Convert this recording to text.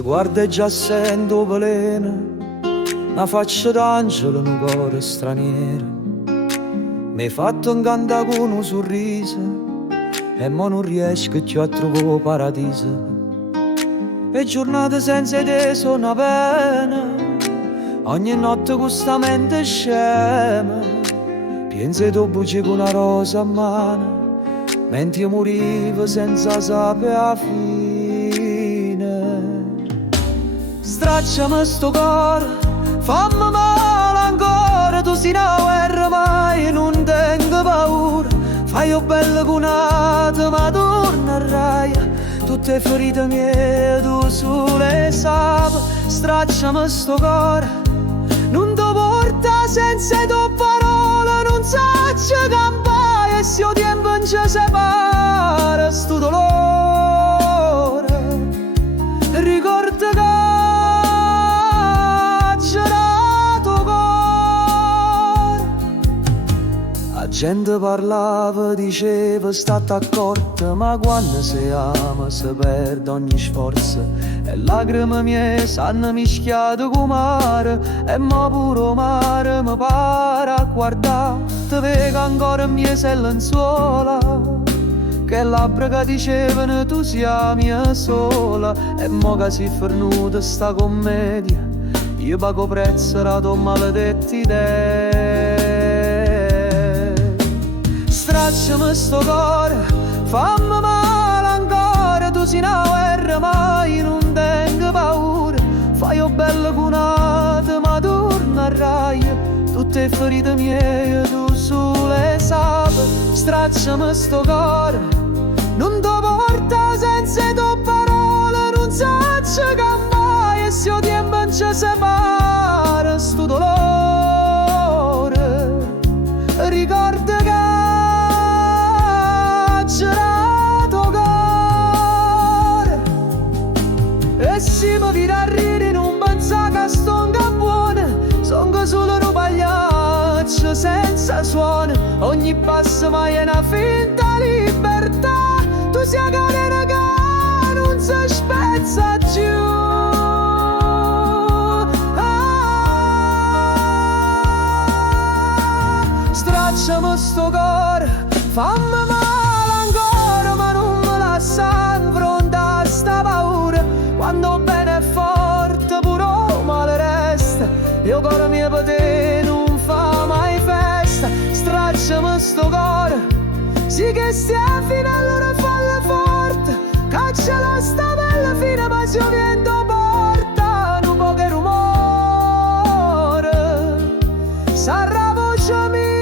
Te guarda e già sento veleno, una faccia d'angelo, un cuore straniero. Mi hai fatto incantare con un sorriso e mo non riesco più a trovare paradiso. E giornate senza te sono una pena, ogni notte con sta mente scema. Pensi tu buci con una rosa a mano, mentre io morivo senza sapere la fine. Stracciami sto cuore, fammi male ancora, tu sei una guerra mai non tengo paura. Fai io bella cunata ma tornerai, tutte ferite mie tu sulle sape. Stracciami sto cuore, non ti porta senza tue parole, non saccio campare e se il tempo non ci separa sto dolore. Ricorda che c'era tuo cuore. La gente parlava, diceva state accorta, ma quando si ama si perde ogni sforzo. E lacrime mie s'hanno mischiato con mare, e mo pure mare mi pare a guardare. Te vedo ancora mie se lenzuola, che labbra che dicevano tu sia mia sola. E mo che si è fernuta sta commedia, io pago prezzo la tua maledetti idee. Stracciami sto cuore, fammi male ancora, tu sei una guerra mai non tengo paura. Fai io bella cunata ma tornerai, tutte ferite mie tu sulle sape. Stracciami sto cuore, non ti porta senza tue parole, non saccio che mai e se il tempo non ci separa sto dolore. Ricorda che c'era tuo cuore, e se mi viene a ridere non pensa che sto buona, sono solo un pagliaccio senza suono. Ogni passo mai è una finta libertà, tu sei una catena che non si spezza giù. Stracciami sto cuore, fammi male ancora ma non me lascia in fronte a sta paura. Quando bene è forte pure il male resta, io cuore mio per te non fa mai festa. Stracciami sto cuore, sì che stia fino allora falla forte, caccela sta bella fine ma se io vento porta un po' che rumore sarà voce mia.